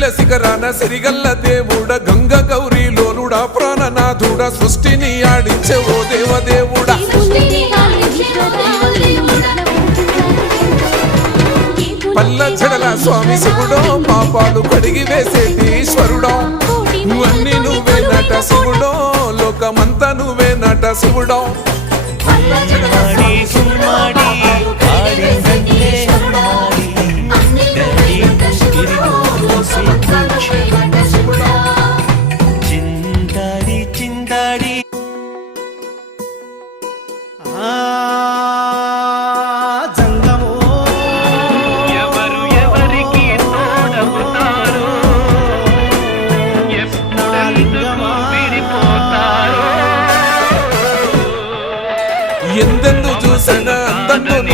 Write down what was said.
కైల శిఖరాన సిరిగల్ల దేవుడ గంగ గౌరీ లోలుడా ప్రాణనాథుడ సృష్టిని ఆడించే ఓ దేవదేవుడా పల్ల జడల స్వామి శివుడో పాపాలు కడిగి వేసేటి ఈశ్వరుడో అన్ని నువ్వే నట శివుడో లోకమంతా నువ్వే నట శివుడో చిందాడి చిందాడి జంగమో ఎవరు ఎవరికి తోడవుతారో ఎప్పుడెందుకు విడిపోతారో ఎందెందు చూసిన అందంతో